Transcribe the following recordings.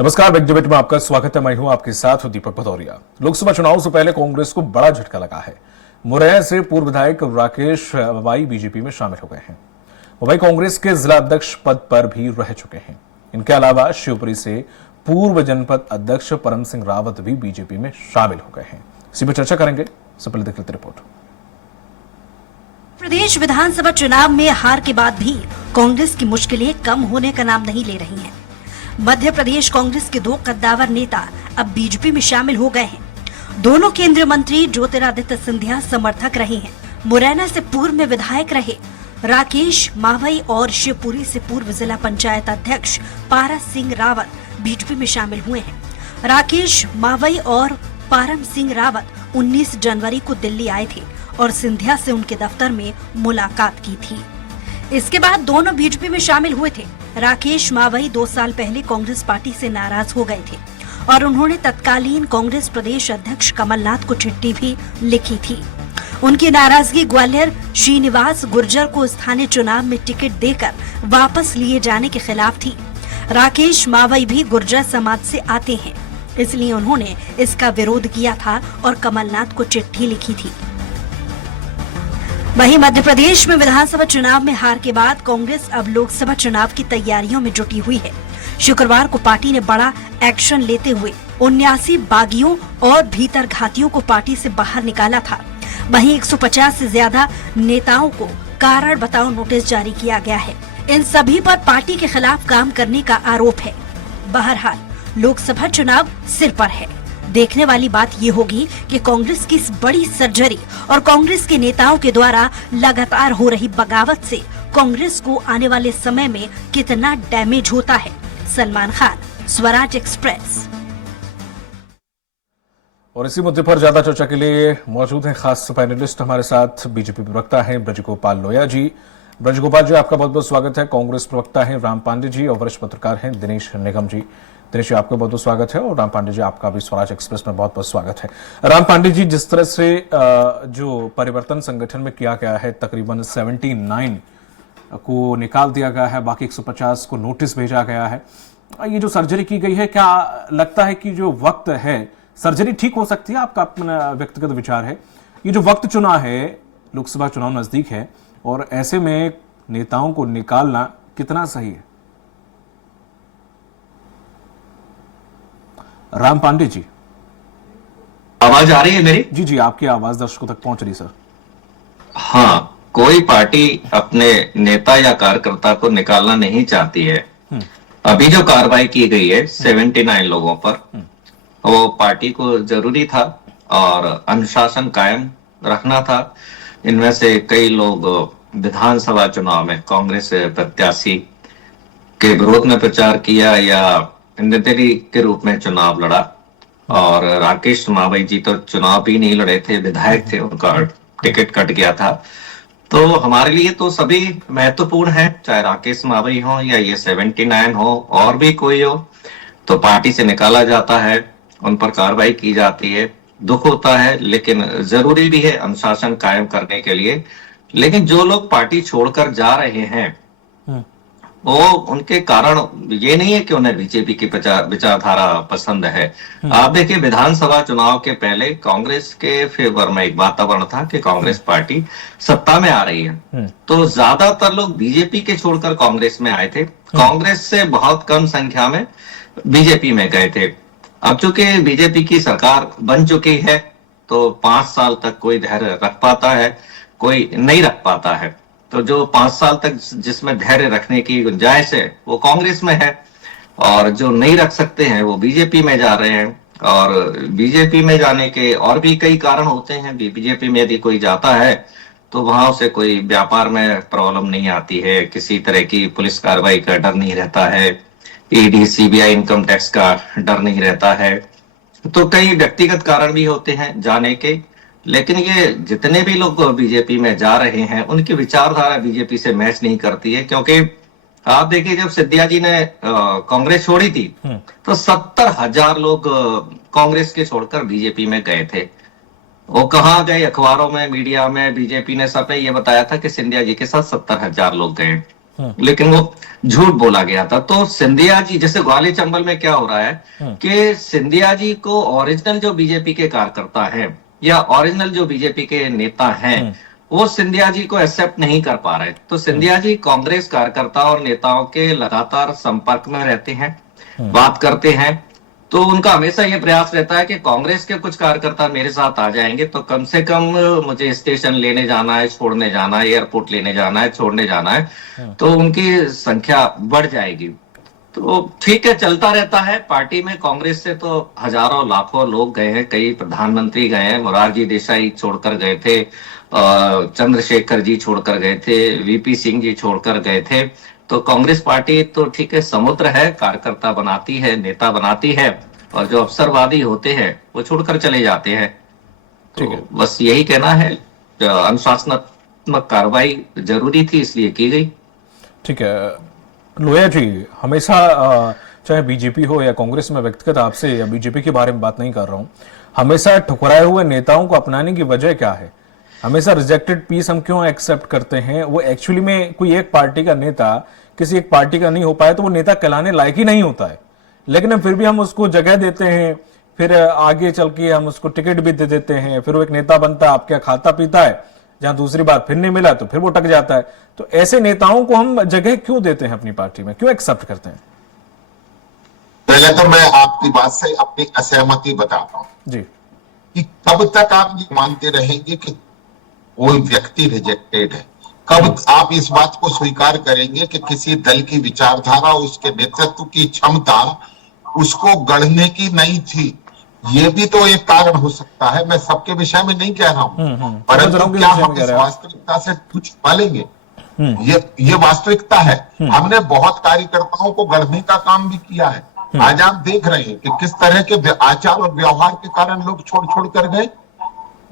नमस्कार, big debate में आपका स्वागत है। मैं हूं आपके साथ दीपक भदौरिया। लोकसभा चुनाव से पहले कांग्रेस को बड़ा झटका लगा है। मुरैना से पूर्व विधायक राकेश मवाई बीजेपी में शामिल हो गए हैं। मवाई कांग्रेस के जिला अध्यक्ष पद पर भी रह चुके हैं। इनके अलावा शिवपुरी से पूर्व जनपद अध्यक्ष परम सिंह रावत भी बीजेपी में शामिल हो गए हैं। इसी पर चर्चा करेंगे। सबसे पहले देख लेते रिपोर्ट। प्रदेश विधानसभा चुनाव में हार के बाद भी कांग्रेस की मुश्किलें कम होने का नाम नहीं ले रही हैं। मध्य प्रदेश कांग्रेस के दो कद्दावर नेता अब बीजेपी में शामिल हो गए हैं। दोनों केंद्रीय मंत्री ज्योतिरादित्य सिंधिया समर्थक रहे हैं। मुरैना से पूर्व में विधायक रहे राकेश मावई और शिवपुरी से पूर्व जिला पंचायत अध्यक्ष पारस सिंह रावत बीजेपी में शामिल हुए हैं। राकेश मावई और पारम सिंह रावत 19 जनवरी को दिल्ली आए थे और सिंधिया से उनके दफ्तर में मुलाकात की थी। इसके बाद दोनों बीजेपी में शामिल हुए थे। राकेश मावई 2 साल पहले कांग्रेस पार्टी से नाराज हो गए थे और उन्होंने तत्कालीन कांग्रेस प्रदेश अध्यक्ष कमलनाथ को चिट्ठी भी लिखी थी। उनकी नाराजगी ग्वालियर श्रीनिवास गुर्जर को स्थानीय चुनाव में टिकट देकर वापस लिए जाने के खिलाफ थी। राकेश मावई भी गुर्जर समाज से आते हैं, इसलिए उन्होंने इसका विरोध किया था और कमलनाथ को चिट्ठी लिखी थी। वहीं मध्य प्रदेश में विधानसभा चुनाव में हार के बाद कांग्रेस अब लोकसभा चुनाव की तैयारियों में जुटी हुई है। शुक्रवार को पार्टी ने बड़ा एक्शन लेते हुए 79 बागियों और भीतर घातियों को पार्टी से बाहर निकाला था। वहीं 150 से ज्यादा नेताओं को कारण बताओ नोटिस जारी किया गया है। इन सभी पर पार्टी के खिलाफ काम करने का आरोप है। बहरहाल लोकसभा चुनाव सिर पर है। देखने वाली बात ये होगी कि कांग्रेस की इस बड़ी सर्जरी और कांग्रेस के नेताओं के द्वारा लगातार हो रही बगावत से कांग्रेस को आने वाले समय में कितना डैमेज होता है। सलमान खान, स्वराज एक्सप्रेस। और इसी मुद्दे पर ज्यादा चर्चा के लिए मौजूद हैं खास पैनलिस्ट हमारे साथ। बीजेपी प्रवक्ता हैं ब्रजगोपाल लोया जी। ब्रजगोपाल जी, आपका बहुत बहुत स्वागत है। कांग्रेस प्रवक्ता हैं राम पांडे जी और वरिष्ठ पत्रकार हैं दिनेश निगम जी। दिनेश जी, आपका बहुत बहुत स्वागत है और राम पांडे जी, आपका भी स्वराज एक्सप्रेस में बहुत बहुत स्वागत है। राम पांडे जी, जिस तरह से जो परिवर्तन संगठन में किया गया है, तकरीबन 79 को निकाल दिया गया है, बाकी 150 को नोटिस भेजा गया है, ये जो सर्जरी की गई है, क्या लगता है कि जो वक्त है सर्जरी ठीक हो सकती है? आपका अपना व्यक्तिगत विचार है। ये जो वक्त चुना है, लोकसभा चुनाव नजदीक है और ऐसे में नेताओं को निकालना कितना सही है? राम पांडे जी, आवाज आ रही है मेरी? जी जी, आपकी आवाज दर्शकों तक पहुंच रही सर। हाँ, कोई पार्टी अपने नेता या कार्यकर्ता को निकालना नहीं चाहती है। अभी जो कार्रवाई की गई है 79 लोगों पर, वो पार्टी को जरूरी था और अनुशासन कायम रखना था। इनमें से कई लोग विधानसभा चुनाव में कांग्रेस प्रत्याशी के विरोध में प्रचार किया या निर्दलीय के रूप में चुनाव लड़ा, और राकेश मावई जी तो चुनाव भी नहीं लड़े थे, विधायक थे, उनका टिकट कट गया था। तो हमारे लिए तो सभी महत्वपूर्ण है, चाहे राकेश मावई हो या ये 79 हो और भी कोई हो, तो पार्टी से निकाला जाता है, उन पर कार्रवाई की जाती है। दुख होता है, लेकिन जरूरी भी है अनुशासन कायम करने के लिए। लेकिन जो लोग पार्टी छोड़कर जा रहे हैं, वो उनके कारण ये नहीं है कि उन्हें बीजेपी की विचारधारा पसंद है। आप देखिए, विधानसभा चुनाव के पहले कांग्रेस के फेवर में एक वातावरण था कि कांग्रेस पार्टी सत्ता में आ रही है, तो ज्यादातर लोग बीजेपी के छोड़कर कांग्रेस में आए थे। कांग्रेस से बहुत कम संख्या में बीजेपी में गए थे। अब चूंकि बीजेपी की सरकार बन चुकी है, तो 5 साल तक कोई धैर्य रख पाता है, कोई नहीं रख पाता है। तो जो 5 साल तक जिसमें धैर्य रखने की गुंजाइश है, वो कांग्रेस में है, और जो नहीं रख सकते हैं वो बीजेपी में जा रहे हैं। और बीजेपी में जाने के और भी कई कारण होते हैं। बीजेपी में यदि कोई जाता है तो वहां उसे कोई व्यापार में प्रॉब्लम नहीं आती है, किसी तरह की पुलिस कार्रवाई का डर नहीं रहता है, ईडी सीबीआई इनकम टैक्स का डर नहीं रहता है। तो कई व्यक्तिगत कारण भी होते हैं जाने के। लेकिन ये जितने भी लोग बीजेपी में जा रहे हैं, उनकी विचारधारा बीजेपी से मैच नहीं करती है। क्योंकि आप देखिए, जब सिंधिया जी ने कांग्रेस छोड़ी थी तो 70,000 लोग कांग्रेस के छोड़कर बीजेपी में गए थे। वो कहाँ गए? अखबारों में, मीडिया में बीजेपी ने सबने ये बताया था कि सिंधिया जी के साथ 70,000 लोग गए। लेकिन वो झूठ बोला गया था। तो सिंधिया जी, जैसे ग्वालियर चंबल में क्या हो रहा है कि सिंधिया जी को ओरिजिनल जो बीजेपी के कार्यकर्ता है या ओरिजिनल जो बीजेपी के नेता हैं, वो सिंधिया जी को एक्सेप्ट नहीं कर पा रहे। तो सिंधिया जी कांग्रेस कार्यकर्ता और नेताओं के लगातार संपर्क में रहते हैं, बात करते हैं। तो उनका हमेशा ये प्रयास रहता है कि कांग्रेस के कुछ कार्यकर्ता मेरे साथ आ जाएंगे तो कम से कम मुझे स्टेशन लेने जाना है, छोड़ने जाना है, एयरपोर्ट लेने जाना है, छोड़ने जाना है, तो उनकी संख्या बढ़ जाएगी। तो ठीक है, चलता रहता है पार्टी में। कांग्रेस से तो हजारों लाखों लोग गए हैं, कई प्रधानमंत्री गए हैं, मोरारजी देसाई छोड़कर गए थे, चंद्रशेखर जी छोड़कर गए थे, वीपी सिंह जी छोड़कर गए थे। तो कांग्रेस पार्टी तो ठीक है, समुद्र है, कार्यकर्ता बनाती है, नेता बनाती है, और जो अवसरवादी होते हैं वो छोड़कर चले जाते हैं। तो बस यही कहना है, अनुशासनात्मक कार्रवाई जरूरी थी इसलिए की गई। ठीक है लोया जी, हमेशा चाहे बीजेपी हो या कांग्रेस में व्यक्तिगत आपसे या बीजेपी के बारे में बात नहीं कर रहा हूं, हमेशा ठुकराए हुए नेताओं को अपनाने की वजह क्या है? हमेशा रिजेक्टेड पीस हम क्यों एक्सेप्ट करते हैं? वो एक्चुअली में कोई एक पार्टी का नेता किसी एक पार्टी का नहीं हो पाया तो वो नेता कहलाने लायक ही नहीं होता है, लेकिन फिर भी हम उसको जगह देते हैं, फिर आगे चल के हम उसको टिकट भी दे देते हैं, फिर वो एक नेता बनता है, आपके खाता पीता है, जहां दूसरी बात फिर नहीं मिला तो फिर वो टक जाता है। तो ऐसे नेताओं को हम जगह क्यों देते हैं अपनी पार्टी में, क्यों एक्सेप्ट करते हैं? पहले तो मैं आपकी बात से अपनी असहमति बताता हूं जी, कि कब तक आप ये मानते रहेंगे कि कोई व्यक्ति रिजेक्टेड है? कब आप इस बात को स्वीकार करेंगे कि किसी दल की विचारधारा, उसके नेतृत्व की क्षमता उसको गढ़ने की नहीं थी? ये भी तो एक कारण हो सकता है। मैं सबके विषय में नहीं कह रहा हूं, परंतु क्या हम इस वास्तविकता से कुछ पालेंगे? ये वास्तविकता है। हमने बहुत कार्यकर्ताओं को गढ़ने का काम भी किया है। आज आप देख रहे हैं कि किस तरह के आचार और व्यवहार के कारण लोग छोड़ छोड़ कर गए,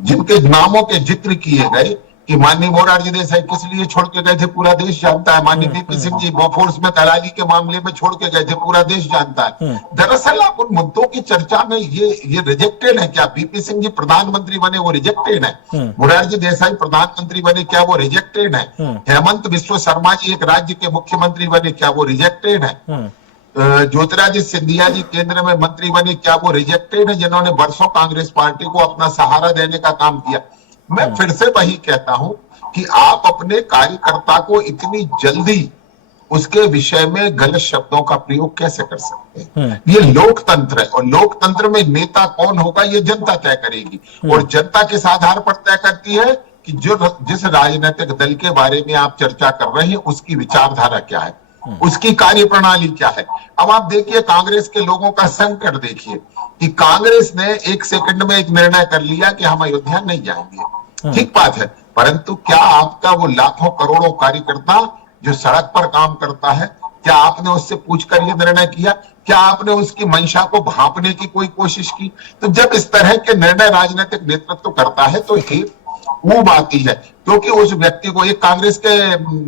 जिनके नामों के जिक्र किए गए कि माननीय मोरारजी देसाई किस लिए छोड़ के गए थे पूरा देश जानता है। माननीय वीपी सिंह जी बोफोर्स में दलाली के मामले में छोड़ के गए थे पूरा देश जानता है। दरअसल आप उन मुद्दों की चर्चा में ये रिजेक्टेड है क्या? वीपी सिंह जी प्रधानमंत्री बने, वो रिजेक्टेड है। मोरारजी देसाई प्रधानमंत्री बने, क्या वो रिजेक्टेड है? हेमंत बिश्व शर्मा जी एक राज्य के मुख्यमंत्री बने, क्या वो रिजेक्टेड है? ज्योतिरादित्य सिंधिया जी केंद्र में मंत्री बने, क्या वो रिजेक्टेड है, जिन्होंने वर्षों कांग्रेस पार्टी को अपना सहारा देने का काम किया? मैं फिर से वही कहता हूं कि आप अपने कार्यकर्ता को इतनी जल्दी उसके विषय में गलत शब्दों का प्रयोग कैसे कर सकते हैं? ये लोकतंत्र है, और लोकतंत्र में नेता कौन होगा ये जनता तय करेगी, और जनता किस आधार पर तय करती है कि जिस राजनीतिक दल के बारे में आप चर्चा कर रहे हैं उसकी विचारधारा क्या है, उसकी कार्यप्रणाली क्या है। अब आप देखिए कांग्रेस के लोगों का संकट देखिए कि कांग्रेस ने एक सेकंड में एक निर्णय कर लिया कि हम अयोध्या नहीं जाएंगे। ठीक बात है, परंतु क्या आपका वो लाखों करोड़ों कार्यकर्ता जो सड़क पर काम करता है, क्या आपने उससे पूछकर ये निर्णय किया? क्या आपने उसकी मंशा को भांपने की कोई कोशिश की? तो जब इस तरह के निर्णय राजनीतिक नेतृत्व करता है तो एक वो बात ही है, क्योंकि उस व्यक्ति को, एक कांग्रेस के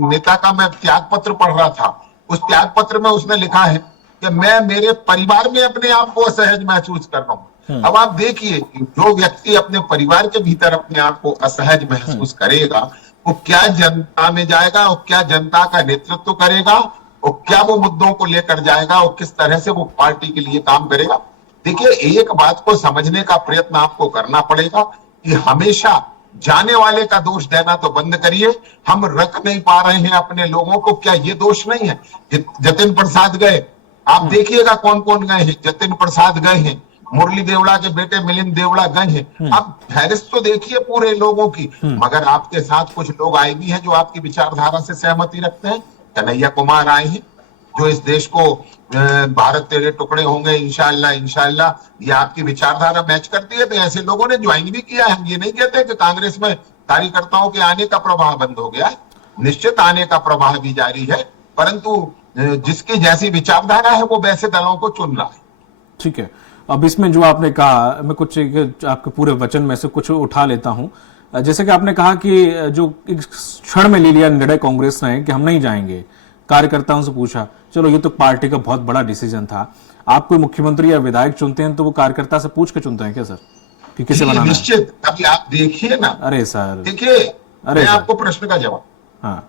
नेता का मैं त्याग पत्र पढ़ रहा था, उस त्याग पत्र में उसने लिखा है कि मैं मेरे परिवार में अपने आप को असहज महसूस कर रहा हूं। अब आप देखिए, जो व्यक्ति अपने परिवार के भीतर अपने आप को असहज महसूस करेगा वो क्या जनता में जाएगा, और क्या जनता का नेतृत्व करेगा, और क्या वो मुद्दों को लेकर जाएगा, और किस तरह से वो पार्टी के लिए काम करेगा। देखिए, एक बात को समझने का प्रयत्न आपको करना पड़ेगा कि हमेशा जाने वाले का दोष देना तो बंद करिए। हम रख नहीं पा रहे हैं अपने लोगों को, क्या ये दोष नहीं है? जतिन प्रसाद गए, आप देखिएगा कौन कौन गए हैं। जतिन प्रसाद गए हैं, मुरली देवड़ा के बेटे मिलिंद देवड़ा गए हैं। अब फहरिस्त तो देखिए पूरे लोगों की, मगर आपके साथ कुछ लोग आए भी हैं जो आपकी विचारधारा से सहमति रखते हैं। कन्हैया कुमार आए हैं जो इस देश को भारत तेरे टुकड़े होंगे इंशाअल्लाह इंशाअल्लाह, ये आपकी विचारधारा मैच करती है। तो ऐसे लोगों ने ज्वाइन भी किया है। हम ये नहीं कहते कि कांग्रेस में कार्यकर्ताओं के आने का प्रवाह बंद हो गया है, निश्चित आने का प्रवाह भी जारी है, परंतु जिसकी जैसी विचारधारा है वो वैसे दलों को चुन रहा है। ठीक है, अब इसमें जो आपने कहा, मैं कुछ आपके पूरे वचन में से कुछ उठा लेता हूं। जैसे कि आपने कहा कि जो एक क्षण में ले लिया निर्णय कांग्रेस ने कि हम नहीं जाएंगे, कार्यकर्ताओं से पूछा, चलो ये तो पार्टी का बहुत बड़ा डिसीजन था। आप कोई मुख्यमंत्री या विधायक चुनते हैं तो वो कार्यकर्ता से पूछ के चुनते हैं क्या सर कि किसे बनाना है? निश्चित। अभी आप देखिए ना, अरे सर, देखिए, मैं आपको प्रश्न का जवाब, हाँ,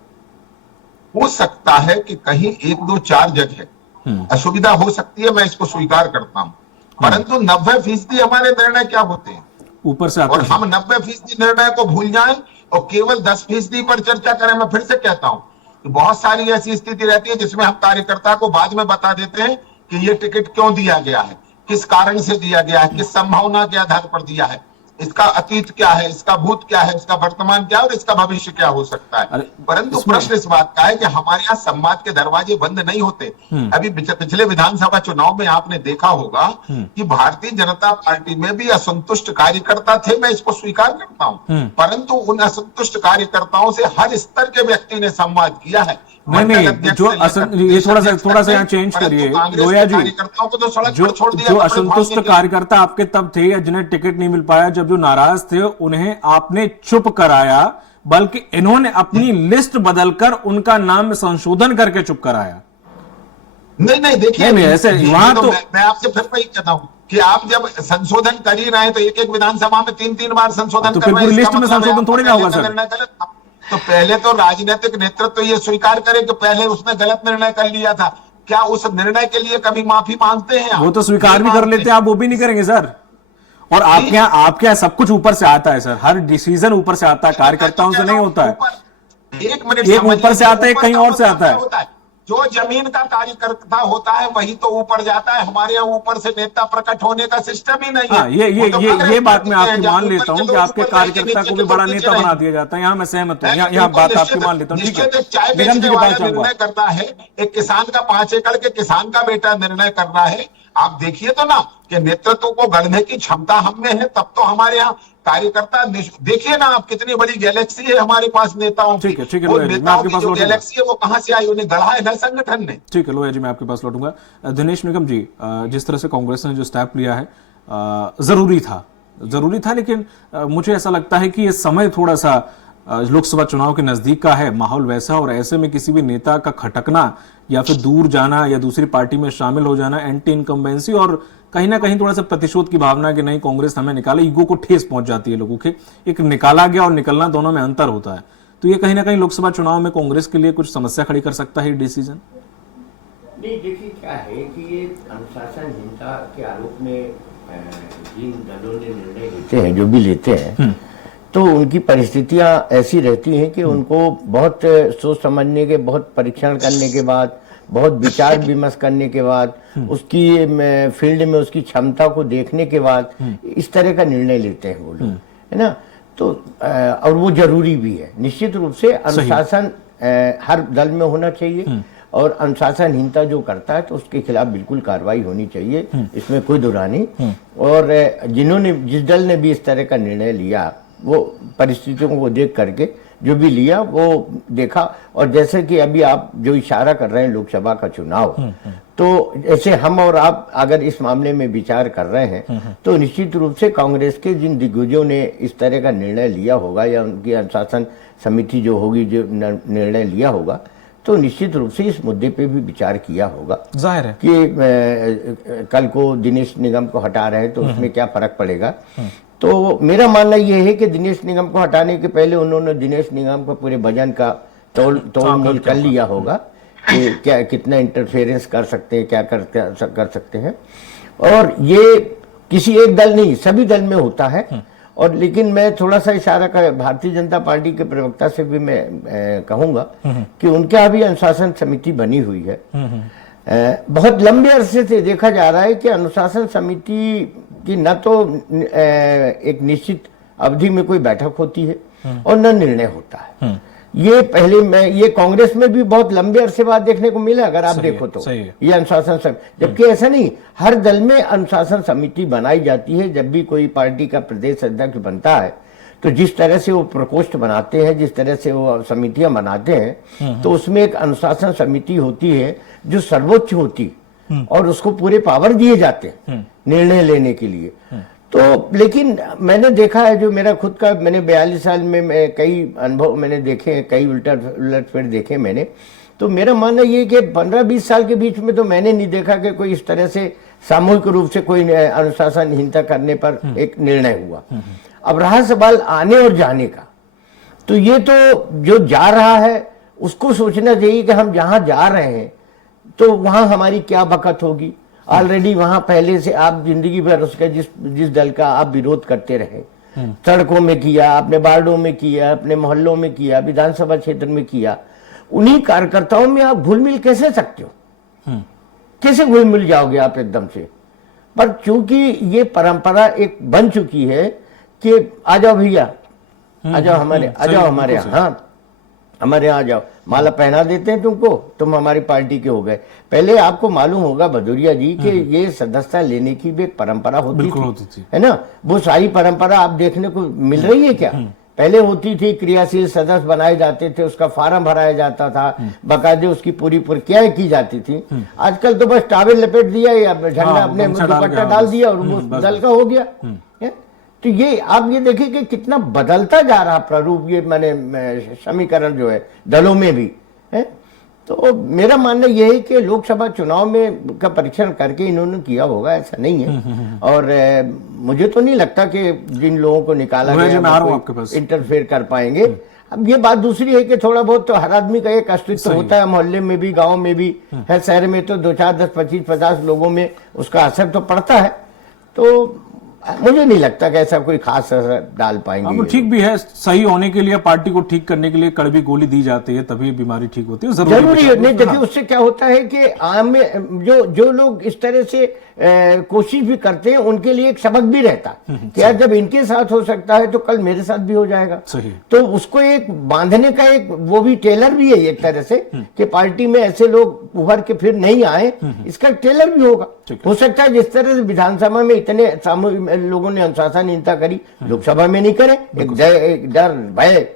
हो सकता है कि कहीं 1, 2, 4 जगह असुविधा हो सकती है, मैं इसको स्वीकार करता हूं, परंतु 90% हमारे निर्णय क्या होते हैं ऊपर से आते और हैं। हम 90% निर्णय को भूल जाएं और केवल 10% पर चर्चा करें। मैं फिर से कहता हूं कि बहुत सारी ऐसी स्थिति रहती है जिसमें हम कार्यकर्ता को बाद में बता देते हैं कि ये टिकट क्यों दिया गया है, किस कारण से दिया गया है, किस संभावना के आधार पर दिया है, इसका अतीत क्या है, इसका भूत क्या है, इसका वर्तमान क्या है और इसका भविष्य क्या हो सकता है। परंतु प्रश्न इस बात का है कि हमारे यहाँ संवाद के दरवाजे बंद नहीं होते। अभी पिछले विधानसभा चुनाव में आपने देखा होगा कि भारतीय जनता पार्टी में भी असंतुष्ट कार्यकर्ता थे, मैं इसको स्वीकार करता हूं, परंतु उन असंतुष्ट कार्यकर्ताओं से हर स्तर के व्यक्ति ने संवाद किया है। नहीं, ये थोड़ा सा यहाँ चेंज करिए लोया जी। जो असंतुष्ट कार्यकर्ता आपके तब थे या जिन्हें टिकट नहीं मिल पाया, जब जो नाराज थे उन्हें आपने चुप कराया, बल्कि इन्होंने अपनी लिस्ट बदलकर उनका नाम संशोधन करके चुप कराया। नहीं देखिए, नहीं ऐसे वहां तो मैं आपसे फिर वही कहता हूं कि आप जब संशोधन कर ही रहे हैं तो एक विधानसभा में 3 बार संशोधन कर रहे हैं, लिस्ट में संशोधन थोड़ी ना होगा सर। तो पहले तो राजनीतिक नेतृत्व तो ये स्वीकार करे कि पहले उसने गलत निर्णय कर लिया था। क्या उस निर्णय के लिए कभी माफी मांगते हैं? वो तो स्वीकार भी कर लेते हैं, आप वो भी नहीं करेंगे सर। और आपके यहाँ सब कुछ ऊपर से आता है सर, हर डिसीजन ऊपर से आता है, कार्यकर्ताओं से नहीं होता है। एक मिनट, एक ऊपर से आता है, कहीं और से आता है। जो जमीन का कार्यकर्ता होता है वही तो ऊपर जाता है। हमारे यहाँ ऊपर से नेता प्रकट होने का सिस्टम ही नहीं है। ये बात मैं आपकी मान लेता हूँ कि आपके कार्यकर्ता को भी बड़ा नेता बना दिया जाता है, यहाँ मैं सहमत हूँ, यहाँ बात आपकी मान लेता हूँ। ठीक है, चाय बेचने वाला निर्णय करता है, एक किसान का 5 एकड़ के किसान का बेटा निर्णय कर रहा है। आप देखिए तो ना कि नेतृत्व को गढ़ने की क्षमता हम में है, तब तो हमारे यहाँ कार्यकर्ता। देखिए ना आप, कितनी बड़ी गैलेक्सी है हमारे पास नेताओं की। ठीक है, वो नेताओं की जो गैलेक्सी है वो कहां से आई? उन्हें गढ़ा है ना संगठन ने। ठीक है लोया जी, मैं आपके पास लौटूंगा। दिनेश निगम जी, जिस तरह से कांग्रेस ने जो स्टेप लिया है जरूरी था, लेकिन मुझे ऐसा लगता है कि ये समय थोड़ा सा लोकसभा चुनाव के नजदीक का है, माहौल वैसा, और ऐसे में किसी भी नेता का खटकना या फिर दूर जाना या दूसरी पार्टी में शामिल हो जाना, एंटी इनकम्बेंसी और कहीं ना कहीं थोड़ा सा प्रतिशोध की भावना कि नहीं कांग्रेस हमें निकाले, ईगो को ठेस पहुंच जाती है लोगों के। एक निकाला गया और निकलना, दोनों में अंतर होता है। तो ये कहीं ना कहीं लोकसभा चुनाव में कांग्रेस के लिए कुछ समस्या खड़ी कर सकता है डिसीजन। नहीं, देखिए क्या है कि ये अनुशासनहीनता के आरोप में जिन दलों ने निर्णय लेते हैं, जो भी लेते हैं, तो उनकी परिस्थितियां ऐसी रहती हैं कि उनको बहुत सोच समझने के, बहुत परीक्षण करने के बाद, बहुत विचार विमर्श करने के बाद, उसकी फील्ड में उसकी क्षमता को देखने के बाद इस तरह का निर्णय लेते हैं वो लोग, है ना। तो और वो जरूरी भी है। निश्चित रूप से अनुशासन हर दल में होना चाहिए, और अनुशासनहीनता जो करता है तो उसके खिलाफ बिल्कुल कार्रवाई होनी चाहिए, इसमें कोई दुरा नहीं। और जिस दल ने भी इस तरह का निर्णय लिया, वो परिस्थितियों को देख करके जो भी लिया वो देखा। और जैसे कि अभी आप जो इशारा कर रहे हैं लोकसभा का चुनाव, तो जैसे हम और आप अगर इस मामले में विचार कर रहे हैं, तो निश्चित रूप से कांग्रेस के जिन दिग्गजों ने इस तरह का निर्णय लिया होगा या उनकी अनुशासन समिति जो होगी जो निर्णय लिया होगा, तो निश्चित रूप से इस मुद्दे पे भी विचार किया होगा। जाहिर है कि कल को दिनेश निगम को हटा रहे हैं तो उसमें क्या फर्क पड़ेगा। तो मेरा मानना यह है कि दिनेश निगम को हटाने के पहले उन्होंने दिनेश निगम का पूरे वजन का तोल मोल कर लिया होगा कि क्या कितना इंटरफेरेंस कर सकते हैं, क्या कर सकते हैं। और ये किसी एक दल नहीं, सभी दल में होता है। और लेकिन मैं थोड़ा सा इशारा कर भारतीय जनता पार्टी के प्रवक्ता से भी मैं कहूंगा कि उनके यहाँ भी अनुशासन समिति बनी हुई है। बहुत लंबे अरसे से देखा जा रहा है कि अनुशासन समिति की न तो एक निश्चित अवधि में कोई बैठक होती है और न निर्णय होता है। ये कांग्रेस में भी बहुत लंबे अरसे बाद देखने को मिला, अगर आप देखो तो ये अनुशासन समिति। जबकि ऐसा नहीं, हर दल में अनुशासन समिति बनाई जाती है। जब भी कोई पार्टी का प्रदेश अध्यक्ष बनता है तो जिस तरह से वो प्रकोष्ठ बनाते हैं, जिस तरह से वो समितियां बनाते हैं, तो उसमें एक अनुशासन समिति होती है जो सर्वोच्च होती, और उसको पूरे पावर दिए जाते हैं निर्णय लेने के लिए। तो लेकिन मैंने देखा है, जो मेरा खुद का, मैंने 42 साल में कई अनुभव मैंने देखे हैं, कई उलट फेर देखे मैंने। तो मेरा मानना ये कि 15-20 साल के बीच में तो मैंने नहीं देखा कि कोई इस तरह से सामूहिक रूप से कोई अनुशासनहीनता करने पर एक निर्णय हुआ। अब रहा सवाल आने और जाने का, तो ये तो जो जा रहा है उसको सोचना चाहिए कि हम जहां जा रहे हैं तो वहां हमारी क्या बखत होगी। ऑलरेडी वहां पहले से आप जिंदगी भर उसका जिस दल का आप विरोध करते रहे, सड़कों में किया, अपने वार्डों में किया, अपने मोहल्लों में किया, विधानसभा क्षेत्र में किया, उन्हीं कार्यकर्ताओं में आप घुल मिल कैसे सकते हो? कैसे घुल मिल जाओगे आप एकदम से? पर चूंकि ये परंपरा एक बन चुकी है कि आ जाओ भैया, आ जाओ हमारे यहाँ, हाँ हमारे यहाँ आ जाओ, माला पहना देते हैं तुमको, तुम हमारी पार्टी के हो गए। पहले आपको मालूम होगा भदौरिया जी कि ये सदस्यता लेने की भी एक परंपरा होती थी, है ना? वो सारी परंपरा आप देखने को मिल रही है क्या? पहले होती थी, क्रियाशील सदस्य बनाए जाते थे, उसका फार्म भराया जाता था, बाकायदे उसकी पूरी प्रक्रियाएं की जाती थी। आजकल तो बस टावेल लपेट दिया या झंडा अपने दुपट्टा डाल दिया और वो दल का हो गया। तो ये आप ये देखिए कि कितना बदलता जा रहा प्रारूप, ये माने समीकरण जो है दलों में भी है। तो मेरा मानना यह है कि लोकसभा चुनाव में का परीक्षण करके इन्होंने किया होगा, ऐसा नहीं है। और मुझे तो नहीं लगता कि जिन लोगों को निकाला गया इंटरफेयर कर पाएंगे। अब ये बात दूसरी है कि थोड़ा बहुत तो हर आदमी का एक अस्तित्व होता है, मोहल्ले में भी, गांव में भी है, शहर में तो 2, 4, 10, 25, 50 लोगों में उसका असर तो पड़ता है। तो मुझे नहीं लगता कि ऐसा कोई खास असर डाल पाएंगे। अब ठीक भी है, सही होने के लिए, पार्टी को ठीक करने के लिए कड़वी गोली दी जाती है, तभी बीमारी ठीक होती है। जरूरी है नहीं। देखिए उससे क्या होता है कि आम में जो लोग इस तरह से कोशिश भी करते हैं उनके लिए एक सबक भी रहता कि यार जब इनके साथ हो सकता है तो कल मेरे साथ भी हो जाएगा। तो उसको एक बांधने का एक वो भी टेलर भी है एक तरह से कि पार्टी में ऐसे लोग उभर के फिर नहीं आए, इसका टेलर भी होगा। हो सकता है जिस तरह से विधानसभा में इतने सामूहिक लोगों ने अनुशासनहीनता करी, लोकसभा में नहीं करे, एक डर भय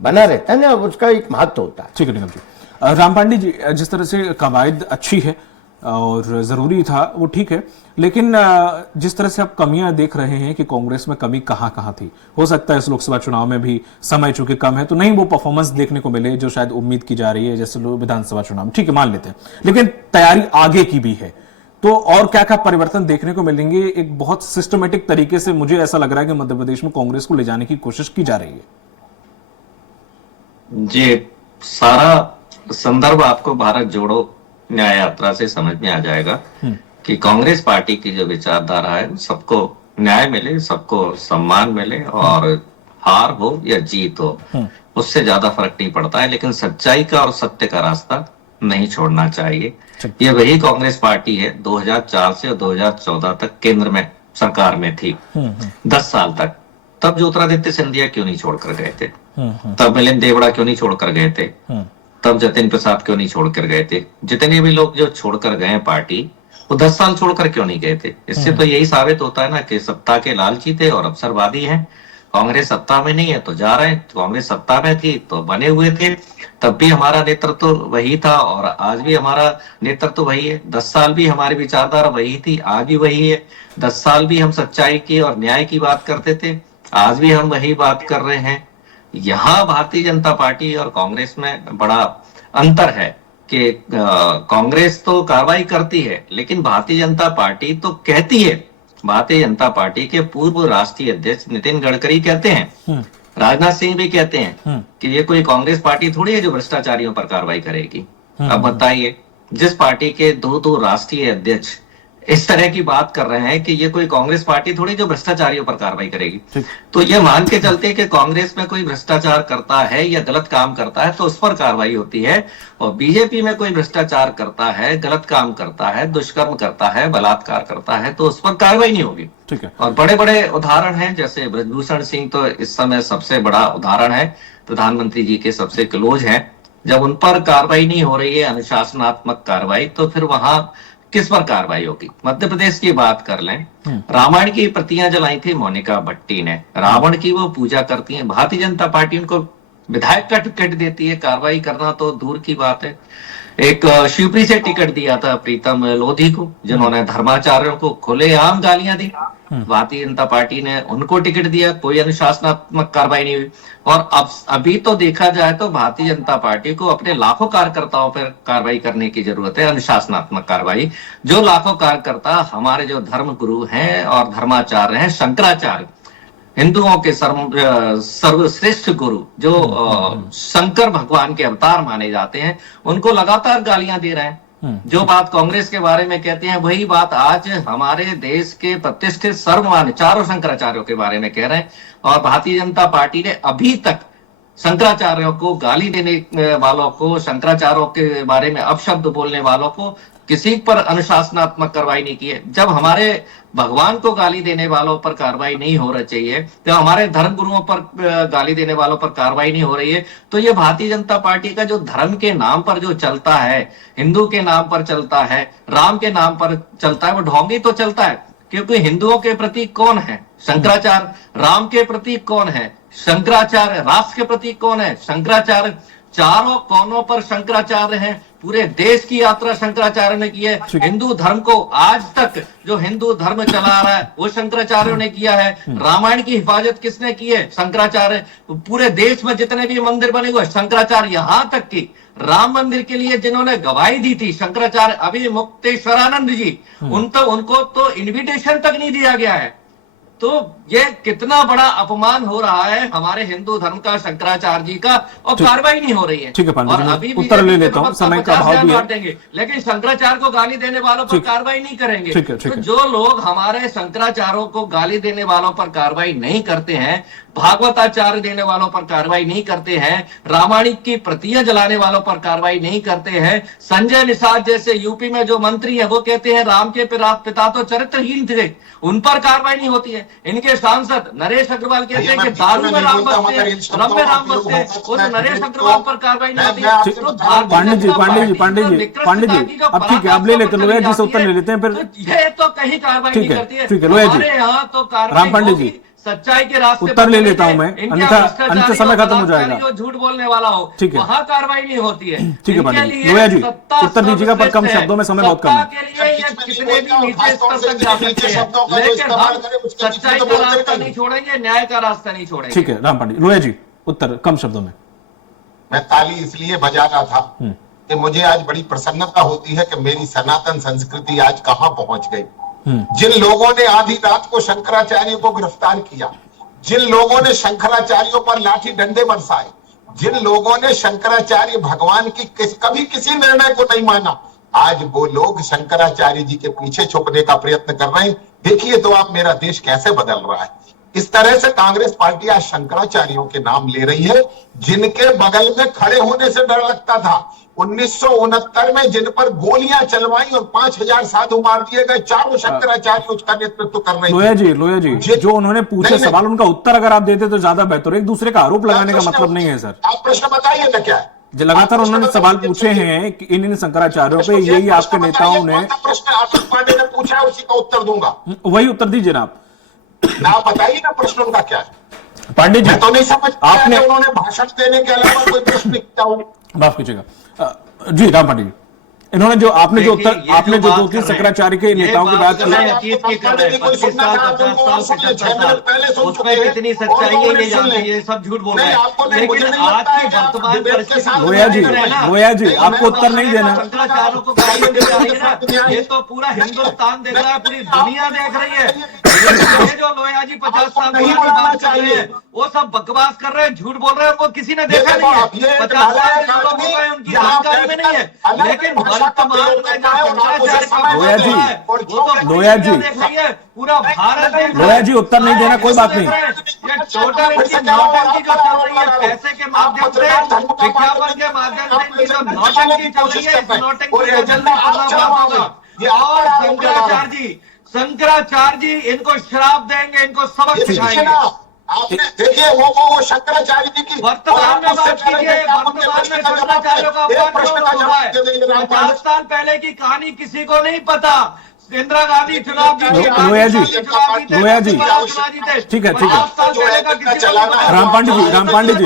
बना रहता है ना, उसका एक महत्व होता है। ठीक है निगम जी। राम पांडे जी, जिस तरह से कवायद अच्छी है और जरूरी था वो ठीक है, लेकिन जिस तरह से आप कमियां देख रहे हैं कि कांग्रेस में कमी कहां थी, हो सकता है इस लोकसभा चुनाव में भी समय चूंकि कम है तो नहीं वो परफॉर्मेंस देखने को मिले जो शायद उम्मीद की जा रही है, जैसे लोग विधानसभा चुनाव में, ठीक है मान लेते हैं, लेकिन तैयारी आगे की भी है। तो और क्या क्या परिवर्तन देखने को मिलेंगे? एक बहुत सिस्टमेटिक तरीके से मुझे ऐसा लग रहा है कि मध्य प्रदेश में कांग्रेस को ले जाने की कोशिश की जा रही है। जी, सारा संदर्भ आपको भारत जोड़ो न्याय यात्रा से समझ में आ जाएगा कि कांग्रेस पार्टी की जो विचारधारा है सबको न्याय मिले, सबको सम्मान मिले, और हार हो या जीत हो उससे ज्यादा फर्क नहीं पड़ता है, लेकिन सच्चाई का और सत्य का रास्ता नहीं छोड़ना चाहिए। ये वही कांग्रेस पार्टी है 2004 से 2014 तक केंद्र में सरकार में थी, 10 साल तक। तब ज्योतिरादित्य सिंधिया क्यों नहीं छोड़कर गए थे? तब मिलिंद देवड़ा क्यों नहीं छोड़कर गए थे? तब जतिन प्रसाद क्यों नहीं छोड़कर गए थे? जितने भी लोग जो छोड़कर गए पार्टी, वो 10 साल छोड़कर क्यों नहीं गए थे? इससे तो यही साबित होता है ना कि सत्ता के लालची थे और अवसरवादी हैं। कांग्रेस सत्ता में नहीं है तो जा रहे हैं, कांग्रेस सत्ता में थी तो बने हुए थे, तब भी हमारा नेतृत्व वही था और आज भी हमारा नेतृत्व वही है। 10 साल भी हमारी विचारधारा वही थी, आज भी वही है। 10 साल भी हम सच्चाई की और न्याय की बात करते थे, आज भी हम वही बात कर रहे हैं। यहाँ भारतीय जनता पार्टी और कांग्रेस में बड़ा अंतर है कि कांग्रेस तो कार्रवाई करती है, लेकिन भारतीय जनता पार्टी तो कहती है। भारतीय जनता पार्टी के पूर्व राष्ट्रीय अध्यक्ष नितिन गडकरी कहते हैं, राजनाथ सिंह भी कहते हैं कि ये कोई कांग्रेस पार्टी थोड़ी है जो भ्रष्टाचारियों पर कार्रवाई करेगी। अब बताइए, जिस पार्टी के दो राष्ट्रीय अध्यक्ष इस तरह की बात कर रहे हैं कि ये कोई कांग्रेस पार्टी थोड़ी जो भ्रष्टाचारियों पर कार्रवाई करेगी, तो ये मान के चलते कि कांग्रेस में कोई भ्रष्टाचार करता है या गलत काम करता है तो उस पर कार्रवाई होती है, और बीजेपी में कोई भ्रष्टाचार करता है, गलत काम करता है, दुष्कर्म करता है, बलात्कार करता है तो उस पर कार्रवाई नहीं होगी। ठीक है। और बड़े बड़े उदाहरण हैं, जैसे ब्रजभूषण सिंह तो इस समय सबसे बड़ा उदाहरण है, प्रधानमंत्री जी के सबसे क्लोज हैं। जब उन पर कार्रवाई नहीं हो रही है, अनुशासनात्मक कार्रवाई, तो फिर वहां किस पर कार्रवाई होगी? मध्य प्रदेश की बात कर लें, रामायण की प्रतियां जलाई थी मोनिका भट्टी ने, रावण की वो पूजा करती हैं, भारतीय जनता पार्टी उनको विधायक का टिकट देती है, कार्रवाई करना तो दूर की बात है। एक शिवपुरी से टिकट दिया था प्रीतम लोधी को, जिन्होंने धर्माचार्यों को खुलेआम गालियां दी, भारतीय जनता पार्टी ने उनको टिकट दिया, कोई अनुशासनात्मक कार्रवाई नहीं हुई। और अब अभी तो देखा जाए तो भारतीय जनता पार्टी को अपने लाखों कार्यकर्ताओं पर कार्रवाई करने की जरूरत है, अनुशासनात्मक कार्रवाई। जो लाखों कार्यकर्ता हमारे जो धर्म गुरु हैं और धर्माचार्य हैं, शंकराचार्य, हिंदुओं के सर्वश्रेष्ठ गुरु जो शंकर भगवान के अवतार माने जाते हैं, उनको लगातार गालियां दे रहे हैं। जो बात कांग्रेस के बारे में कहते हैं वही बात आज हमारे देश के प्रतिष्ठित सर्वमान्य चारों शंकराचार्यों के बारे में कह रहे हैं। और भारतीय जनता पार्टी ने अभी तक शंकराचार्यों को गाली देने वालों को, शंकराचार्यों के बारे में अपशब्द बोलने वालों को किसी पर अनुशासनात्मक कार्रवाई नहीं की है। जब हमारे भगवान को गाली देने वालों पर कार्रवाई नहीं हो रही चाहिए, जब हमारे धर्म गुरुओं पर गाली देने वालों पर कार्रवाई नहीं हो रही है, तो ये भारतीय जनता पार्टी का जो धर्म के नाम पर जो चलता है, हिंदू के नाम पर चलता है, राम के नाम पर चलता है, वो ढोंगी तो चलता है। क्योंकि हिंदुओं के प्रतीक कौन है? शंकराचार्य। राम के प्रतीक कौन है? शंकराचार्य। राष्ट्र के प्रतीक कौन है? शंकराचार्य। चारों कोनों पर शंकराचार्य हैं। पूरे देश की यात्रा शंकराचार्य ने की है। हिंदू धर्म को आज तक जो हिंदू धर्म चला रहा है वो शंकराचार्यों ने किया है। रामायण की हिफाजत किसने की है? शंकराचार्य। पूरे देश में जितने भी मंदिर बने हुए शंकराचार्य, यहां तक कि राम मंदिर के लिए जिन्होंने गवाही दी थी शंकराचार्य अभी मुक्तेश्वरानंद जी, उनको तो इन्विटेशन तक नहीं दिया गया है। तो ये कितना बड़ा अपमान हो रहा है हमारे हिंदू धर्म का, शंकराचार्य जी का, और कार्रवाई नहीं हो रही है। ठीक है पांडे और जी, अभी उत्तर ले लेता हूं, समय का अभाव भी है। देंगे, लेकिन शंकराचार्य को गाली देने वालों पर कार्रवाई नहीं करेंगे। ठीक है। तो जो लोग हमारे शंकराचार्यों को गाली देने वालों पर कार्रवाई नहीं करते हैं, भागवताचार्य देने वालों पर कार्रवाई नहीं करते हैं, रामायण की प्रतियां जलाने वालों पर कार्रवाई नहीं करते हैं, संजय निषाद जैसे यूपी में जो मंत्री है वो कहते हैं राम के पिता तो चरित्रहीन थे, उन पर कार्रवाई नहीं होती है। इनके सांसद नरेश अग्रवाल कहते हैं कि दारू में राम बसते हैं, रब में राम बसते हैं, वो तो नरेश अग्रवाल पर कार्रवाई नहीं होती है। तो पांडे जी अब ठीक है, आप ले लेते, लोया जी से उत्तर ले लेते हैं फिर। ये तो कहीं कार्रवाई नहीं करती है। ठीक है लोया जी, हमारे यहाँ तो राम पांडे जी सच्चाई के रास्ते उत्तर ले लेता हूं मैं, अन्यथा समय खत्म हो जाएगा। जो झूठ बोलने वाला हो, ठीक है, वहां कार्रवाई नहीं होती है। ठीक है पांडे जी, लोया जी उत्तर दीजिएगा पर कम शब्दों में, समय बहुत कम है। के लिए ये कितने भी नीचे स्तर तक जा सकते हैं, लेकिन हम सच्चाई का रास्ता नहीं छोड़ेंगे, न्याय का रास्ता नहीं छोड़ेंगे। ठीक है राम पांडे जी, लोया जी उत्तर कम शब्दों में। मैं ताली इसलिए बजा रहा था कि मुझे आज बड़ी प्रसन्नता होती है कि मेरी सनातन संस्कृति आज कहां पहुंच गई। जिन लोगों ने आधी रात को शंकराचार्य को गिरफ्तार किया, जिन लोगों ने शंकराचार्यों पर लाठी डंडे बरसाए, जिन लोगों ने शंकराचार्य भगवान की कभी किसी निर्णय को नहीं माना, आज वो लोग शंकराचार्य जी के पीछे छुपने का प्रयत्न कर रहे हैं। देखिए तो आप मेरा देश कैसे बदल रहा है। इस तरह से कांग्रेस पार्टी आज शंकराचार्यों के नाम ले रही है, जिनके बगल में खड़े होने से डर लगता था। 1969 में जिन पर गोलियां चलवाई और 5000 साधु मार दिए गए, चारों शंकराचार्य उसका नेतृत्व कर रहे हैं। लोया जी जो उन्होंने पूछे सवाल, उनका उत्तर अगर आप देते तो ज्यादा बेहतर। एक दूसरे का आरोप लगाने का मतलब नहीं है सर। आप प्रश्न बताइए ना क्या है? जो लगातार उन्होंने सवाल पूछे हैं कि इन शंकराचार्यों पे, यही आपके नेताओं ने प्रश्न आशीष पांडे ने पूछा है, उसी का उत्तर दूंगा। वही उत्तर दीजिए ना आप बताइए ना प्रश्न उनका क्या है। पांडे जी मैं तो नहीं समझ आपने उन्होंने भाषण देने के अलावा कोई प्रश्न किया हो। माफ कीजिएगा जी राम पांडे जी, इन्होंने जो आपने जो उत्तर, आपने जो 2-3 शंकराचार्य के नेताओं की बात की, उसमें कितनी सच्चाई है ये जानते हैं, ये सब झूठ बोल रहे हैं। लेकिन आज की वर्तमान परिस्थिति, लोया जी आपको उत्तर नहीं देना। शंकराचार्यों को गालियां दी जा रही है ना, ये तो पूरा हिंदुस्तान देख रहा है, पूरी दुनिया देख रही है। ये जो लोया जी 50 साल की बात कर रहे हैं, वो सब बकवास कर रहे हैं, झूठ बोल रहे हैं, वो किसी ने देखा नहीं है। 50 साल के लोग हो गए, उनकी जानकारी में नहीं है। लेकिन वर्तमान में जो शंकराचार्य का लोया जी देख रही है, पूरा भारत देख रहा है। लोया जी उत्तर नहीं देना, कोई बात नहीं। ये टोटल इनकी नौटंकी जो चल रही है, पैसे के माध्यम से, विज्ञापन के माध्यम से इनकी जो नौटंकी चल रही है, इस नौटंकी को जल्दी करना होगा। और शंकराचार्य जी इनको श्राप देंगे, इनको सबक सिखाएंगे। आपने देखिए वो शंकराचार्य जी की वर्तमान में बात कीजिए, वर्तमान में शंकराचार्य का अपमान हुआ है। 50 साल पहले की कहानी किसी को नहीं पता। इंदिरा गांधी चुनाव जीती, लोया जी ठीक है राम पांडे जी एक मिनट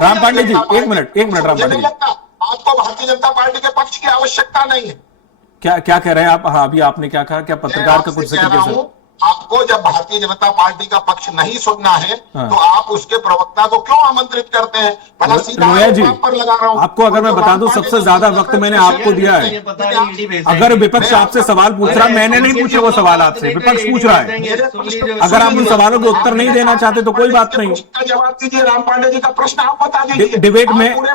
राम पांडे जी, आपको भारतीय जनता पार्टी के पक्ष की आवश्यकता नहीं है। क्या कह रहे हैं आप? हाँ अभी आपने क्या कहा? क्या पत्रकार का कुछ जिक्र किया? आपको जब भारतीय जनता पार्टी का पक्ष नहीं सुनना है हाँ। तो आप उसके प्रवक्ता को क्यों आमंत्रित करते हैं? भला सीधा लोया जी, आरोप आप पर लगा रहा हूं। आपको अगर मैं तो बता दूं, रामपाल सबसे जी ज्यादा का वक्त मैंने आपको दिया है। अगर विपक्ष आपसे सवाल पूछ रहा, मैंने नहीं पूछे वो सवाल आपसे, विपक्ष पूछ रहा है। अगर आप उन सवालों के उत्तर नहीं देना चाहते तो कोई बात नहीं। इसका जवाब दीजिए। राम पांडे जी का प्रश्न आप बता दीजिए। डिबेट आप में पूरे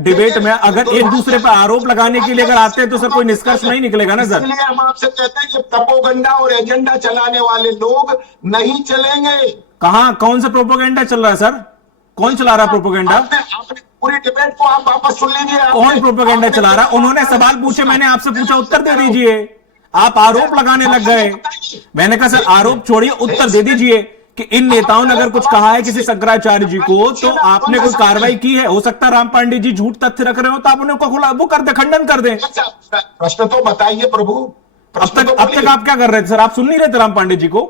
डिबेट में अगर एक दूसरे पर आरोप लगाने के लिए अगर आते हैं तो सर कोई निष्कर्ष नहीं निकलेगा ना सर। इसलिए हम आपसे कहते हैं कि प्रोपोगंडा और एजेंडा चलाने वाले लोग नहीं चलेंगे। कहां कौन सा प्रोपोगेंडा चल रहा है सर? कौन चला रहा है प्रोपोगेंडा? आपने पूरी डिबेट को आप वापस सुन लीजिए। कौन प्रोपोगेंडा चला रहा? उन्होंने सवाल पूछे, मैंने आपसे पूछा, उत्तर दे दीजिए। आप आरोप लगाने लग गए। मैंने कहा सर आरोप छोड़िए, उत्तर दे दीजिए कि इन नेताओं ने अगर कुछ कहा है किसी शंकराचार्य जी को तो आपने कोई कार्रवाई की है। हो सकता है राम पांडे जी झूठ तथ्य रख रहे हो तो आप उन्हें वो कर दे, खंडन कर दें। प्रश्न तो बताइए प्रभु। अब तक आप क्या कर रहे थे सर? आप सुन नहीं रहे थे राम पांडे जी को?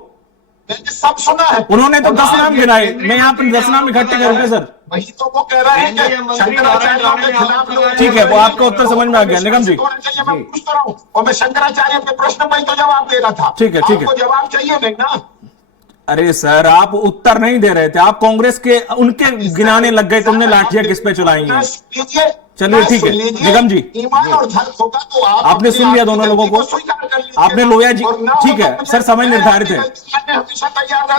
सब सुना है। उन्होंने तो 10 नाम गिनाए, मैं यहाँ पर 10 नाम इकट्ठे करूंगा सर। वही तो वो कह रहे हैं कि शंकराचार्य के खिलाफ लोग। ठीक है, वो आपका उत्तर समझ में आ गया निगम जी। मैं पूछ तो रहा हूँ और मैं शंकराचार्य के प्रश्न पर ही तो जवाब दे रहा था। ठीक है, ठीक है। आपको जवाब चाहिए नहीं ना? अरे सर आप उत्तर नहीं दे रहे थे, आप कांग्रेस के उनके गिनाने लग गए, तुमने लाठियां किस पे चलाई हैं। चलिए ठीक है निगम जी, ईमान और धर्म होगा तो आपने सुन लिया दोनों लोगों को। आपने लोया जी, ठीक है सर, समय निर्धारित है,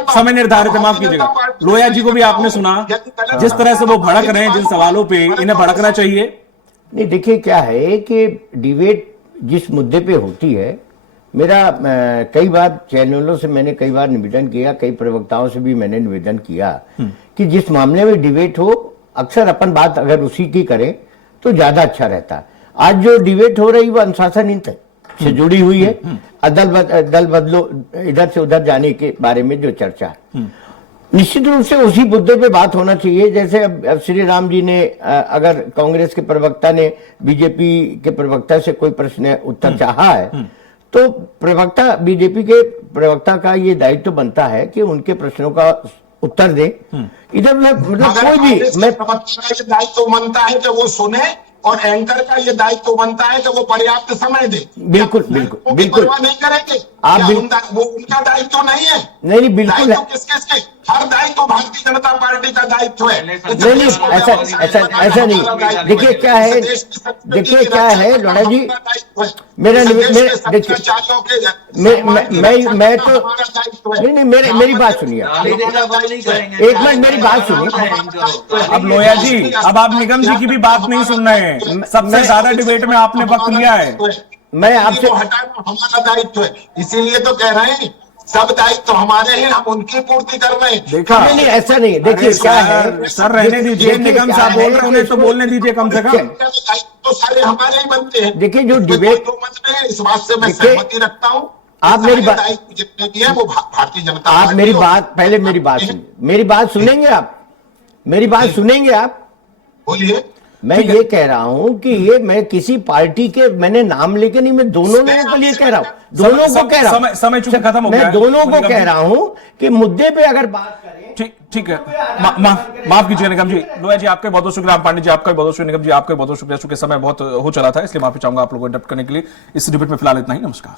समय निर्धारित है, माफ कीजिएगा। लोया जी को भी आपने सुना, जिस तरह से वो भड़क रहे हैं जिन सवालों पे, इन्हें भड़कना चाहिए। नहीं, देखिए क्या है कि डिबेट जिस मुद्दे पे होती है, मेरा कई बार चैनलों से मैंने कई बार निवेदन किया, कई प्रवक्ताओं से भी मैंने निवेदन किया कि जिस मामले में डिबेट हो, अक्सर अपन बात अगर उसी की करें तो ज्यादा अच्छा रहता। आज जो डिबेट हो रही वो अनुशासनहीनता से जुड़ी हुई है, दल बदलो, इधर से उधर जाने के बारे में जो चर्चा है, निश्चित रूप से उसी मुद्दे पे बात होना चाहिए। जैसे अब श्री राम जी ने अगर कांग्रेस के प्रवक्ता ने बीजेपी के प्रवक्ता से कोई प्रश्न उत्तर चाहा है तो प्रवक्ता, बीजेपी के प्रवक्ता का ये दायित्व बनता है कि उनके प्रश्नों का उत्तर दे। इधर मैं मतलब कोई भी मैं प्रवक्ता का ये दायित्व बनता है कि वो सुने और एंकर का ये दायित्व बनता है कि वो पर्याप्त समय दे। बिल्कुल बिल्कुल बिल्कुल नहीं करेंगे आप वो उनका दायित्व नहीं है। नहीं बिल्कुल दायित्व किसके? हर दायित्व भारतीय जनता पार्टी का दायित्व है। नहीं ऐसा नहीं। देखिए क्या है, देखिए क्या है लोड़ा जी, मेरा देखिए मैं तो नहीं, मेरी बात सुनिए, एक मिनट मेरी बात सुनिए। अब लोया जी, अब आप निगम जी की भी बात नहीं सुन रहे हैं, सबसे ज्यादा डिबेट में आपने वक्त लिया है। मैं आपसे हटाना हमारा दायित्व है, इसीलिए तो कह रहे हैं सब दायित्व हमारे हैं, हम उनकी पूर्ति कर रहे हैं। देखा नहीं ऐसा नहीं। देखिए क्या है सर, रहने दीजिए, निगम साहब बोल रहे हैं, उन्हें तो बोलने दीजिए कम से कम। तो सारे हमारे ही बनते हैं। देखिए जो डिबेट, जो मत में इस बात से मैं सहमति रखता हूँ। आप मेरी बात, दायित्व जितने की है वो भारतीय जनता आप मेरी बात, पहले मेरी बात सुनिए, मेरी बात सुनेंगे आप, मेरी बात सुनेंगे आप? बोलिए। मैं ये कह रहा हूं कि ये मैं किसी पार्टी के मैंने नाम लेके नहीं, मैं दोनों लोगों के लिए कह रहा हूं, दोनों को कह रहा हूं, समय चूंकि खत्म हो गया, मैं दोनों को कह रहा हूं कि मुद्दे पे अगर बात करें। ठीक है, माफ कीजिए निगम जी। लोया जी आपका बहुत बहुत शुक्रिया, राम पांडे जी आपका बहुत शुक्रिया, निगम जी आपका बहुत शुक्रिया। चूंकि समय बहुत हो चला था इसलिए माफी चाहूंगा आप लोगों को इंटरप्ट करने के लिए। इस डिबेट में फिलहाल इतना ही, नमस्कार।